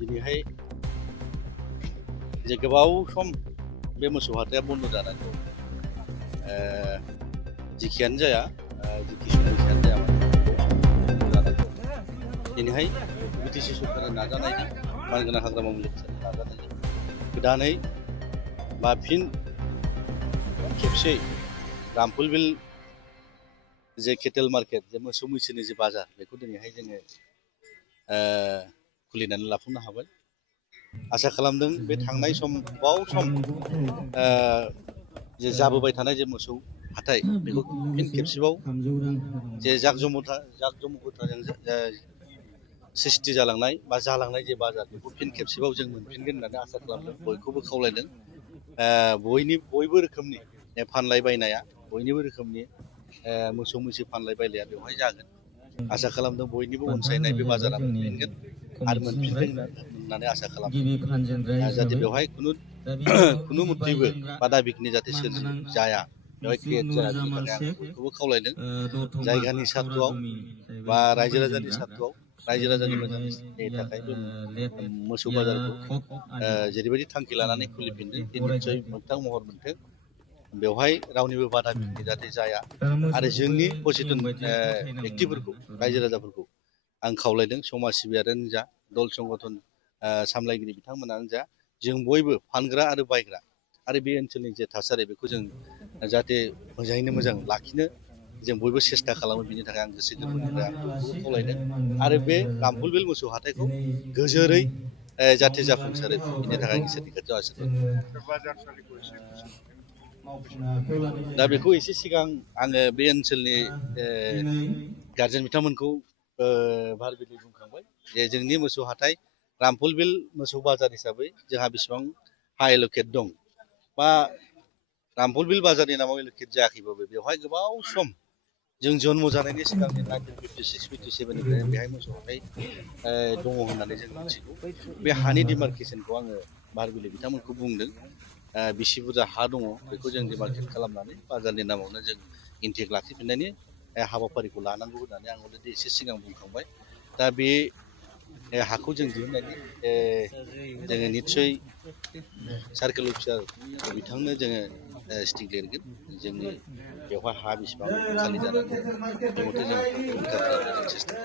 दिनैहाय जे गोबाव सम बे मोसौ हाथाया बन्द जानांगौ जिखियानो जाया जिखि समयसायानो जाया जानांगौ दिनैहाय बिटिसि सरकारनि नाजानायजों मानगोनां हाग्रामा मुलि फसंथाननि नाजानायजों गोदानै बा फिन खेबसे रामफलबिल जे केटेल मार्केट जे मोसौ मैसोनि जे बाजार बेखौ दिनैहाय जोङो खुलिनानै लाफुंनो हाबाय। आसा खालामदों बे थांनाय सम गोबाव सम जे जाबोबाय थानाय जे मोसौ हाथाय बेखौ फिन खेबसेबाव जे जाकजमकताजों सृष्टि जालांनाय बा जालांनाय जे बाजार बेखौ फिन खेबसेबाव जों मोनफिनगोन होननानै आसा खालामदों। बयखौबो खावलायदों बयबो रोखोमनि फानलाय बायनाया बयनिबो रोखोमनि मोसौ मैसो फानलाय बायलाया बेवहाय जागोन। आसा खालामदों बयनिबो अनसायनाय बे बाजारा मोनफिनगोन आरो मोनफिनगोन होननानै आसा खालामदों। जाहाथे बेवहाय खुनु मथेबो बादा बिघ्नि जाहाथे जाया बेवहाय क्रियेट जाया बेनि थाखाय आं बयखौबो खावलायदों। जायगानि सार्थआव बा रायजो राजानि सार्थआव रायजो राजानि मोजांनि थाखाय बे मोसौ बाजारखौ जेरैबायदि थांखि लानानै खुलिफिनदों बे निस्सय मोगथां महर मोनथों। बेवहाय रावनिबो बादा बिघ्नि जाहाथे जाया आरो जोंनि सचेतन व्यक्तिफोरखौ रायजो राजाफोरखौ आं खावलायदों समाज सिबियारियानो जा दल संगठन सामलायगिरि बिथांमोनानो जा जों बयबो फानग्रा आरो बायग्रा आरो बे ओनसोलनि जे थासारि बेखौ जों जाहाथे मोजाङैनो मोजां लाखिनो जों बयबो सेस्था खालामो। बिनि थाखाय आं गोसो गोरबोनिफ्राय आं बयखौबो खावलायदों आरो बे रामफलबिल मोसौ हाथायखौ गोजोरै जाहाथे जाफुंसारो बिनि थाखाय आं इसोरनि खाथियाव आसा खालामो। दा बेखौ एसे सिगां आङो बे ओनसोलनि गारजेन बिथांमोनखौ भारबिलि बुंखांबाय जे जोंनि मोसौ हाथाय रामफलबिल मोसौ बाजार हिसाबै जोंहा बेसेबां हा एलकेट दं बा रामफलबिल बाजारनि नामाव एलकेट जायाखैबाबो बेवहाय गोबाव सम जों जन्म जानायनि सिगांनि 1956-57निफ्रायनो बेहाय मोसौ हाथाय दङ होननानै जों मिथिगौ। बे हानि डिमार्केसनखौ आङो भारबिलि बिथांमोनखौ बुंदों बिसि बुरजा हा दङ बेखौ जों डिमार्केट खालामनानै बाजारनि नामावनो जों इन्टेक लाखिफिननायनि हाबाफारिखौ लानांगौ होननानै आं अलरेडि एसे सिगां बुंखांबाय। दा बे हाखौ जों दिहुननायनि जोङो निस्सय सार्केल अफिसार बिथांनो जोङो स्टिक लिरगोन जोंनि बेवहाय हा बेसेबां खालि जानानै दं बे मथे जों रैखा खालामनो जों सेस्था